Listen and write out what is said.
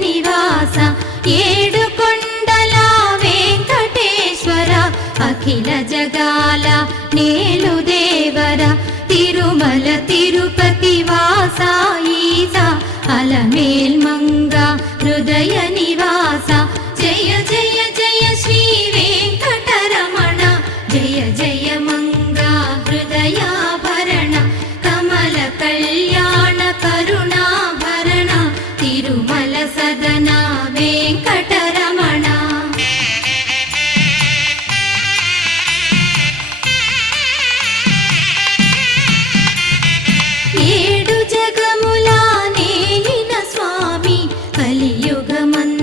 నివాస ఏడుకొండల వెంకటేశ్వర అఖిల జగాల నేలు దేవర తిరుమల తిరుపతి వాస ఈస అలమేల్ మంగ హృదయ నివాస జయ జయ జయ శ్రీ వెంకటరమణ జయ జయ మంగ హృదయాభరణ కమల కళ్యాణ కరుణాభరణ తిరుమల సదన వెంకటరమణ. ఏడు జగముల నేలిన స్వామి కలియుగమందు